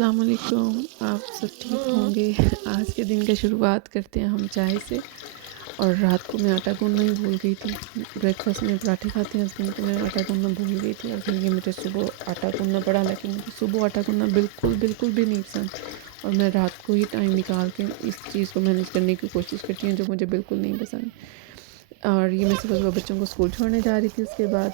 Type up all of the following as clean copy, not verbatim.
السلام علیکم، آپ سب ٹھیک ہوں گے؟ آج کے دن کا شروعات کرتے ہیں ہم چائے سے۔ اور رات کو میں آٹا گوندنا ہی بھول گئی تھی۔ بریک فاسٹ میں پراٹھے کھاتے ہیں ہسبینڈ، تو میں آٹا گوندنا بھول گئی تھی، اور پھر یہ مجھے صبح آٹا گوندنا پڑا، حالانکہ مجھے صبح آٹا گوندنا بالکل بھی نہیں پسند، اور میں رات کو ہی ٹائم نکال کے اس چیز کو مینیج کرنے کی کوشش کرتی ہوں جو مجھے بالکل نہیں پسند۔ اور یہ میں صبح بچوں کو اسکول چھوڑنے جا رہی تھی اس کے بعد،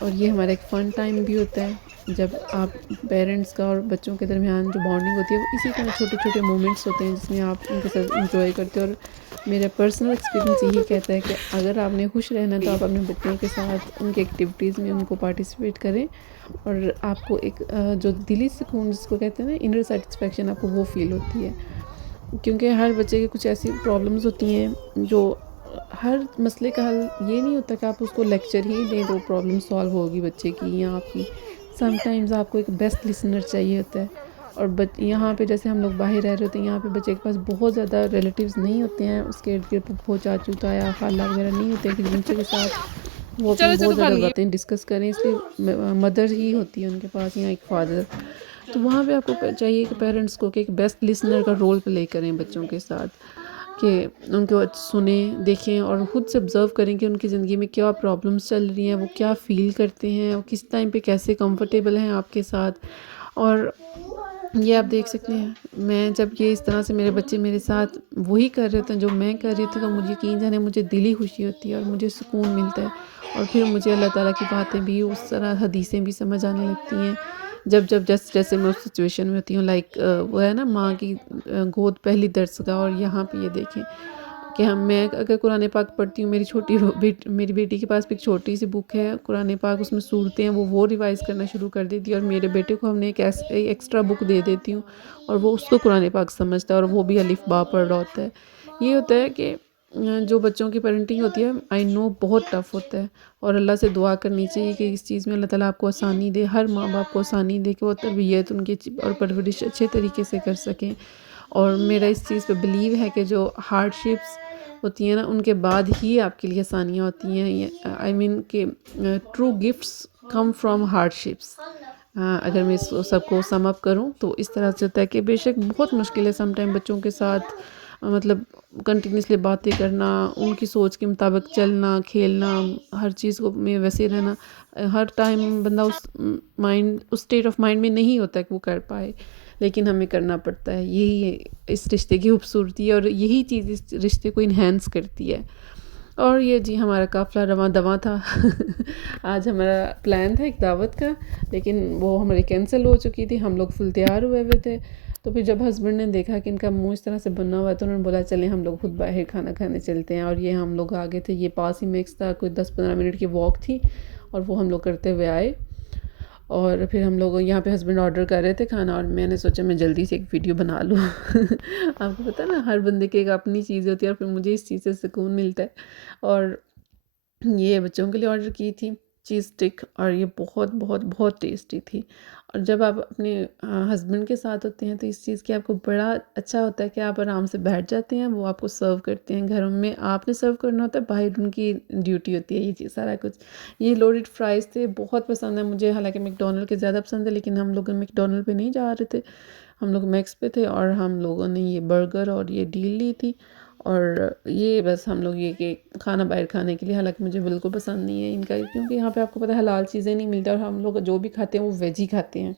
اور یہ ہمارا ایک فن ٹائم بھی ہوتا ہے جب آپ پیرنٹس کا اور بچوں کے درمیان جو بانڈنگ ہوتی ہے وہ اسی طرح چھوٹے چھوٹے مومنٹس ہوتے ہیں جس میں آپ ان کے ساتھ انجوائے کرتے ہو۔ اور میرا پرسنل ایکسپیرینس یہی کہتا ہے کہ اگر آپ نے خوش رہنا ہے تو آپ اپنے بچوں کے ساتھ ان کے ایکٹیویٹیز میں ان کو پارٹیسپیٹ کریں، اور آپ کو ایک جو دلی سکون جس کو کہتے ہیں نا، انر سیٹسفیکشن، آپ کو وہ فیل ہوتی ہے، کیونکہ ہر بچے کی کچھ ایسی پرابلمز ہوتی ہیں جو ہر مسئلے کا حل یہ نہیں ہوتا کہ آپ اس کو لیکچر ہی دیں تو پرابلم سالو ہوگی بچے کی یا آپ کی۔ سم ٹائمز آپ کو ایک بیسٹ لسنر چاہیے ہوتا ہے، اور یہاں پہ جیسے ہم لوگ باہر رہ رہے ہوتے ہیں، یہاں پہ بچے کے پاس بہت زیادہ ریلیٹیوز نہیں ہوتے ہیں، اس کے ارد گرد پھپھو چاچو تایا خالہ وغیرہ نہیں ہوتے ہیں کہ جن سے کے ساتھ وہ اپنی چلو بہت چلو کھا زیادہ لیے۔ باتیں ڈسکس کریں، اس لیے مدر ہی ہوتی ہے ان کے پاس یا ایک فادر۔ تو وہاں پہ آپ کو چاہیے کہ پیرنٹس کو کہ ایک بیسٹ لسنر کا رول پلے کریں بچوں کے ساتھ، کہ ان کو سنیں دیکھیں اور خود سے آبزرو کریں کہ ان کی زندگی میں کیا پرابلمس چل رہی ہیں، وہ کیا فیل کرتے ہیں، اور کس ٹائم پہ کیسے کمفرٹیبل ہیں آپ کے ساتھ۔ اور یہ آپ دیکھ سکتے ہیں، میں جب یہ اس طرح سے میرے بچے میرے ساتھ وہی کر رہے تھے جو میں کر رہی تھی، تو مجھے یقین جانے مجھے دلی خوشی ہوتی ہے اور مجھے سکون ملتا ہے، اور پھر مجھے اللہ تعالیٰ کی باتیں بھی اس طرح حدیثیں بھی سمجھ آنے لگتی ہیں جب جیسے میں اس سچویشن میں ہوتی ہوں، لائک وہ ہے نا ماں کی گود پہلی درسگاہ۔ اور یہاں پہ یہ دیکھیں کہ میں اگر قرآن پاک پڑھتی ہوں، میری بیٹی کے پاس بھی ایک چھوٹی سی بک ہے قرآن پاک، اس میں صورتیں ہیں، وہ ریوائز کرنا شروع کر دیتی ہے، اور میرے بیٹے کو ہم نے ایک ایکسٹرا بک دے دیتی ہوں، اور وہ اس کو قرآن پاک سمجھتا ہے، اور وہ بھی الف با پڑھ رہا ہوتا ہے۔ یہ ہوتا ہے کہ جو بچوں کی پیرنٹنگ ہوتی ہے، آئی نو بہت ٹف ہوتا ہے، اور اللہ سے دعا کرنی چاہیے کہ اس چیز میں اللہ تعالیٰ آپ کو آسانی دے، ہر ماں باپ کو آسانی دے کہ وہ تربیت ان کی اور پرورش اچھے طریقے سے کر سکیں۔ اور میرا اس چیز پہ بلیو ہے کہ جو ہارڈ شپس ہوتی ہیں نا، ان کے بعد ہی آپ کے لیے آسانیاں ہوتی ہیں، آئی مین کہ true gifts come from hard ships. اگر میں اس سب کو سم اپ کروں تو اس طرح سے ہوتا ہے کہ بے شک بہت مشکل ہے سم ٹائم بچوں کے ساتھ مطلب کنٹینیوسلی باتیں کرنا، ان کی سوچ کے مطابق چلنا کھیلنا، ہر چیز کو میں ویسے رہنا، ہر ٹائم بندہ اس اسٹیٹ آف مائنڈ میں نہیں ہوتا ہے کہ وہ کر پائے، لیکن ہمیں کرنا پڑتا ہے۔ یہی اس رشتے کی خوبصورتی ہے، اور یہی چیز اس رشتے کو انہینس کرتی ہے۔ اور یہ جی ہمارا قافلہ رواں دواں تھا آج ہمارا پلان تھا ایک دعوت کا، لیکن وہ ہماری کینسل ہو چکی تھی، ہم لوگ فل تیار ہوئے ہوئے تھے، تو پھر جب ہسبینڈ نے دیکھا کہ ان کا منہ اس طرح سے بنا ہوا ہے تو انہوں نے بولا چلیں ہم لوگ خود باہر کھانا کھانے چلتے ہیں، اور یہ ہم لوگ آگے تھے، یہ پاس ہی میکس تھا، کوئی 10-15 منٹ کی واک تھی، اور وہ ہم لوگ کرتے ہوئے آئے۔ اور پھر ہم لوگ یہاں پہ ہسبینڈ آرڈر کر رہے تھے کھانا، اور میں نے سوچا میں جلدی سے ایک ویڈیو بنا لوں آپ کو پتہ ہے نا، ہر بندے کی ایک اپنی چیز ہوتی ہے، اور پھر مجھے اس چیز سے سکون ملتا ہے۔ اور یہ بچوں کے لیے آرڈر کی تھی چیز اسٹک، اور یہ بہت بہت بہت ٹیسٹی تھی۔ اور جب آپ اپنے ہسبینڈ کے ساتھ ہوتے ہیں تو اس چیز کی آپ کو بڑا اچھا ہوتا ہے کہ آپ آرام سے بیٹھ جاتے ہیں، وہ آپ کو سرو کرتے ہیں، گھروں میں آپ نے سرو کرنا ہوتا ہے، باہر ان کی ڈیوٹی ہوتی ہے یہ چیز سارا کچھ۔ یہ لوڈڈ فرائز تھے، بہت پسند ہے مجھے، حالانکہ میک ڈونلڈ کے زیادہ پسند ہے، لیکن ہم لوگ میک ڈونلڈ پہ نہیں جا رہے تھے، ہم لوگ میکس پہ تھے، اور ہم لوگوں نے یہ برگر اور یہ ڈیل لی تھی، اور یہ بس ہم لوگ یہ کہ کھانا باہر کھانے کے لیے، حالانکہ مجھے بالکل پسند نہیں ہے ان کا، کیونکہ یہاں پہ آپ کو پتہ ہے حلال چیزیں نہیں ملتی، اور ہم لوگ جو بھی کھاتے ہیں وہ ویج ہی کھاتے ہیں۔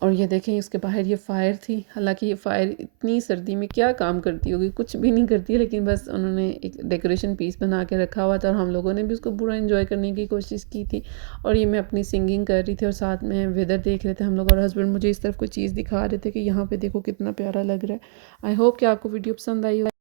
اور یہ دیکھیں اس کے باہر یہ فائر تھی، حالانکہ یہ فائر اتنی سردی میں کیا کام کرتی ہوگی، کچھ بھی نہیں کرتی، لیکن بس انہوں نے ایک ڈیکوریشن پیس بنا کے رکھا ہوا تھا، اور ہم لوگوں نے بھی اس کو پورا انجوائے کرنے کی کوشش کی تھی۔ اور یہ میں اپنی سنگنگ کر رہی تھی، اور ساتھ میں ویدر دیکھ رہے تھے ہم لوگ، اور ہسبینڈ مجھے اس طرف کوئی چیز دکھا رہے تھے کہ یہاں پہ دیکھو کتنا پیارا لگ رہا ہے۔ آئی ہوپ کہ آپ کو ویڈیو پسند آئی ہو۔